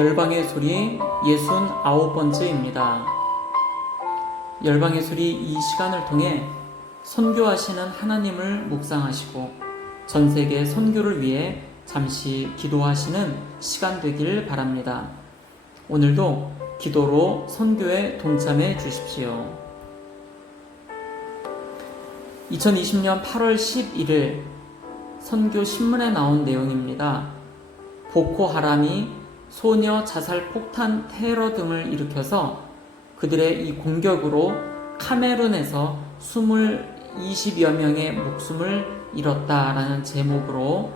열방의 소리 69번째입니다. 열방의 소리 이 시간을 통해 선교하시는 하나님을 묵상하시고 전 세계 선교를 위해 잠시 기도하시는 시간 되길 바랍니다. 오늘도 기도로 선교에 동참해 주십시오. 2020년 8월 11일 선교 신문에 나온 내용입니다. 보코하람이 소녀 자살 폭탄 테러 등을 일으켜서 그들의 이 공격으로 카메룬에서 20여 명의 목숨을 잃었다라는 제목으로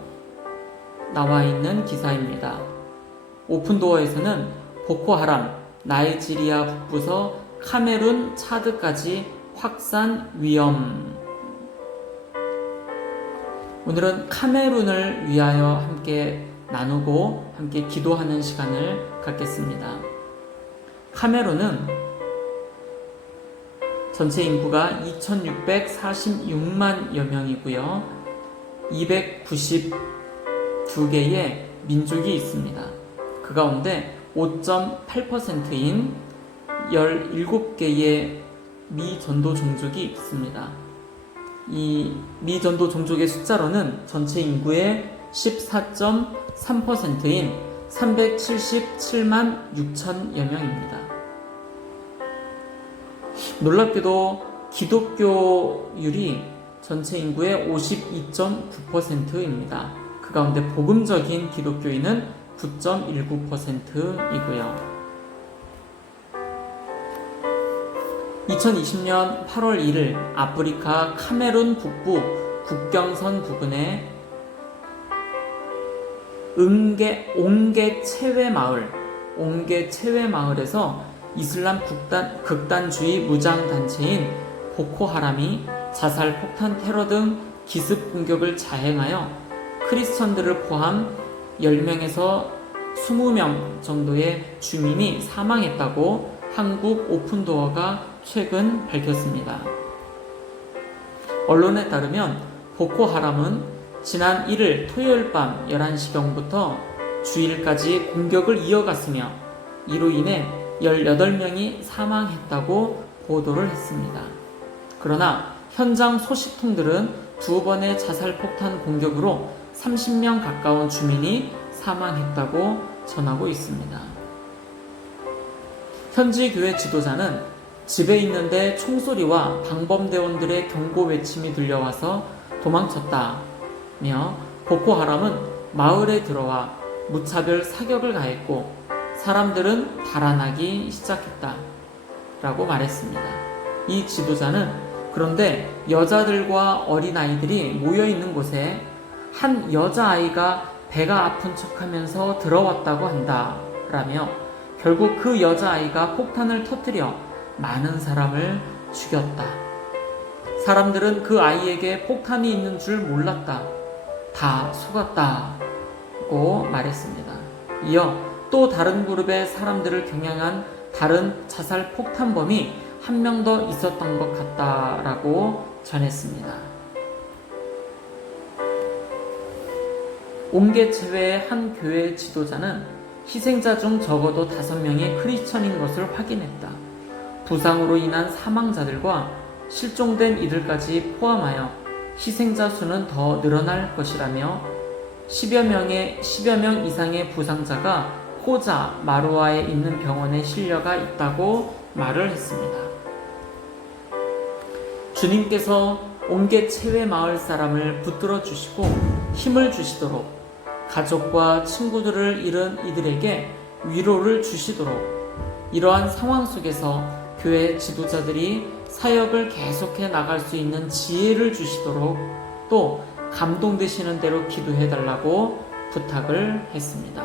나와 있는 기사입니다. 오픈도어에서는 보코하람, 나이지리아 북부서 카메룬, 차드까지 확산 위험. 오늘은 카메룬을 위하여 함께 나누고 함께 기도하는 시간을 갖겠습니다. 카메룬은 전체 인구가 2646만여 명이고요. 292개의 민족이 있습니다. 그 가운데 5.8%인 17개의 미전도 종족이 있습니다. 이 미전도 종족의 숫자로는 전체 인구의 14.3%인 377만 6천여 명입니다. 놀랍게도 기독교율이 전체 인구의 52.9%입니다. 그 가운데 복음적인 기독교인은 9.19%이고요. 2020년 8월 1일 아프리카 카메룬 북부 국경선 부근에 옹게 체웨 마을에서 이슬람 극단주의 무장단체인 보코하람이 자살 폭탄 테러 등 기습 공격을 자행하여 크리스천들을 포함 10명에서 20명 정도의 주민이 사망했다고 한국 오픈도어가 최근 밝혔습니다. 언론에 따르면 보코하람은 지난 1일 토요일 밤 11시경부터 주일까지 공격을 이어갔으며 이로 인해 18명이 사망했다고 보도를 했습니다. 그러나 현장 소식통들은 2번의 자살폭탄 공격으로 30명 가까운 주민이 사망했다고 전하고 있습니다. 현지 교회 지도자는 집에 있는데 총소리와 방범대원들의 경고 외침이 들려와서 도망쳤다며 보코하람은 마을에 들어와 무차별 사격을 가했고 사람들은 달아나기 시작했다 라고 말했습니다. 이 지도자는 그런데 여자들과 어린아이들이 모여있는 곳에 한 여자아이가 배가 아픈 척하면서 들어왔다고 한다 라며 결국 그 여자아이가 폭탄을 터뜨려 많은 사람을 죽였다. 사람들은 그 아이에게 폭탄이 있는 줄 몰랐다. 다 속았다고 말했습니다. 이어 또 다른 그룹의 사람들을 겨냥한 다른 자살 폭탄범이 한 명 더 있었던 것 같다라고 전했습니다. 옹게체웨의 한 교회 지도자는 희생자 중 적어도 5명이 크리스천인 것을 확인했다. 부상으로 인한 사망자들과 실종된 이들까지 포함하여 희생자 수는 더 늘어날 것이라며 10여 명 이상의 부상자가 호자 마루아에 있는 병원에 실려가 있다고 말을 했습니다. 주님께서 옹게체웨 마을 사람을 붙들어 주시고 힘을 주시도록 가족과 친구들을 잃은 이들에게 위로를 주시도록 이러한 상황 속에서 교회 지도자들이 사역을 계속해 나갈 수 있는 지혜를 주시도록 또 감동되시는 대로 기도해달라고 부탁을 했습니다.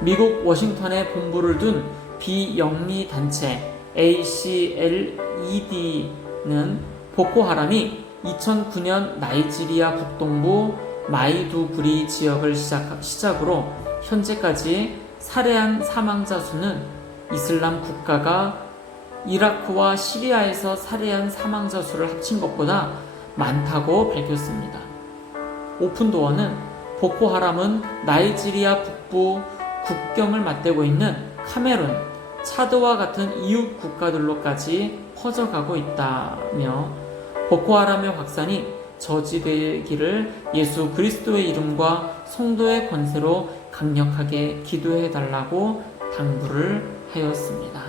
미국 워싱턴에 본부를 둔 비영리 단체 ACLED는 보코하람이 2009년 나이지리아 북동부 마이두구리 지역을 시작으로 현재까지 살해한 사망자 수는 이슬람 국가가 이라크와 시리아에서 살해한 사망자 수를 합친 것보다 많다고 밝혔습니다. 오픈도어는 보코하람은 나이지리아 북부 국경을 맞대고 있는 카메룬, 차드와 같은 이웃 국가들로까지 퍼져가고 있다며 보코하람의 확산이 저지되기를 예수 그리스도의 이름과 성도의 권세로 강력하게 기도해 달라고 당부를 하였습니다.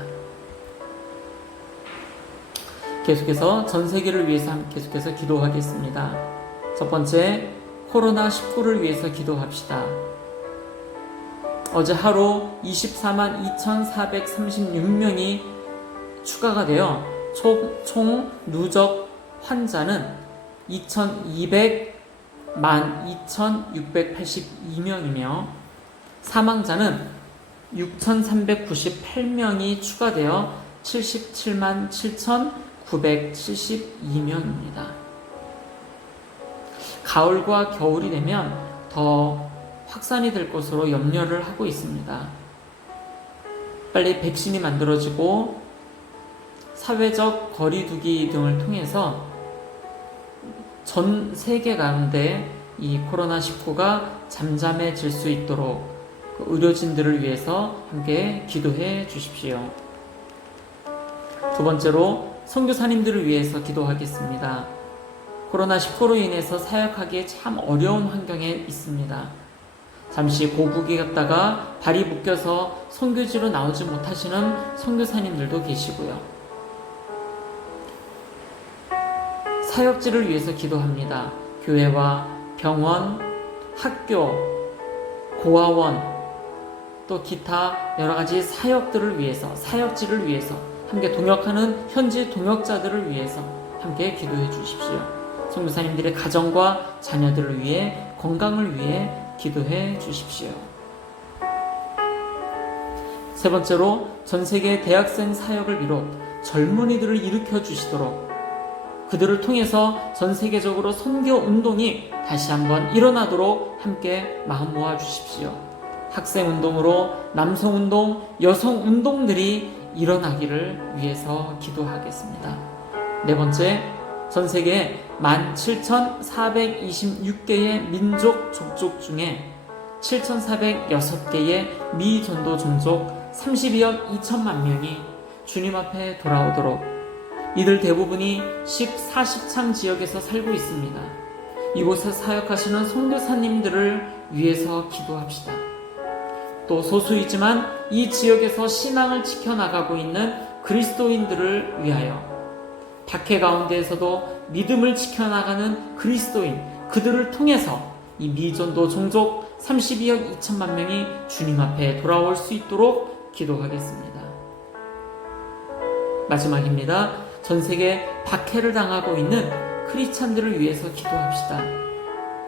계속해서 전 세계를 위해서 계속해서 기도하겠습니다. 첫 번째, 코로나19를 위해서 기도합시다. 어제 하루 24만 2,436명이 추가가 되어 총 누적 환자는 2,200만 2,682명이며 사망자는 6,398명이 추가되어 77만 7,972명입니다. 가을과 겨울이 되면 더 확산이 될 것으로 염려를 하고 있습니다. 빨리 백신이 만들어지고 사회적 거리두기 등을 통해서 전 세계 가운데 이 코로나19가 잠잠해질 수 있도록 의료진들을 위해서 함께 기도해 주십시오. 두 번째로 선교사님들을 위해서 기도하겠습니다. 코로나19로 인해서 사역하기에 참 어려운 환경에 있습니다. 잠시 고국에 갔다가 발이 묶여서 선교지로 나오지 못하시는 선교사님들도 계시고요. 사역지를 위해서 기도합니다. 교회와 병원, 학교, 고아원, 또 기타 여러가지 사역들을 위해서, 사역지를 위해서 함께 동역하는 현지 동역자들을 위해서 함께 기도해 주십시오. 선교사님들의 가정과 자녀들을 위해, 건강을 위해 기도해 주십시오. 세 번째로 전 세계 대학생 사역을 비롯 젊은이들을 일으켜 주시도록 그들을 통해서 전 세계적으로 선교 운동이 다시 한번 일어나도록 함께 마음 모아 주십시오. 학생 운동으로 남성 운동, 여성 운동들이 일어나기를 위해서 기도하겠습니다. 네 번째, 전 세계 17,426개의 민족 족족 중에 7,406개의 미전도 종족 32억 2천만 명이 주님 앞에 돌아오도록 이들 대부분이 40창 지역에서 살고 있습니다. 이곳에 사역하시는 선교사님들을 위해서 기도합시다. 또 소수이지만 이 지역에서 신앙을 지켜나가고 있는 그리스도인들을 위하여 박해 가운데에서도 믿음을 지켜나가는 그리스도인, 그들을 통해서 이 미전도 종족 32억 2천만 명이 주님 앞에 돌아올 수 있도록 기도하겠습니다. 마지막입니다. 전 세계 박해를 당하고 있는 크리스찬들을 위해서 기도합시다.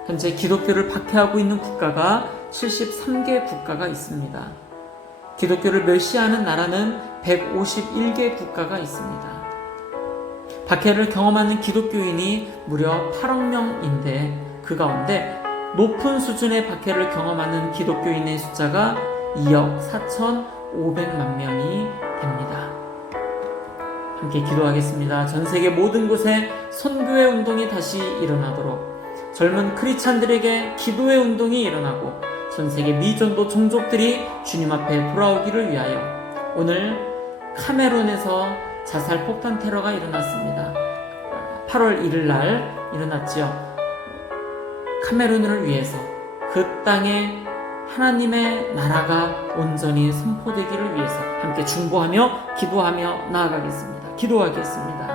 현재 기독교를 박해하고 있는 국가가 73개 국가가 있습니다. 기독교를 멸시하는 나라는 151개 국가가 있습니다. 박해를 경험하는 기독교인이 무려 8억 명인데 그 가운데 높은 수준의 박해를 경험하는 기독교인의 숫자가 2억 4,500만 명이 됩니다. 함께 기도하겠습니다. 전 세계 모든 곳에 선교의 운동이 다시 일어나도록 젊은 크리스찬들에게 기도의 운동이 일어나고 전 세계 미전도 종족들이 주님 앞에 돌아오기를 위하여 오늘 카메룬에서 자살 폭탄 테러가 일어났습니다. 8월 1일 날 일어났지요. 카메룬을 위해서 그 땅에 하나님의 나라가 온전히 선포되기를 위해서 함께 중보하며 기도하며 나아가겠습니다. 기도하겠습니다.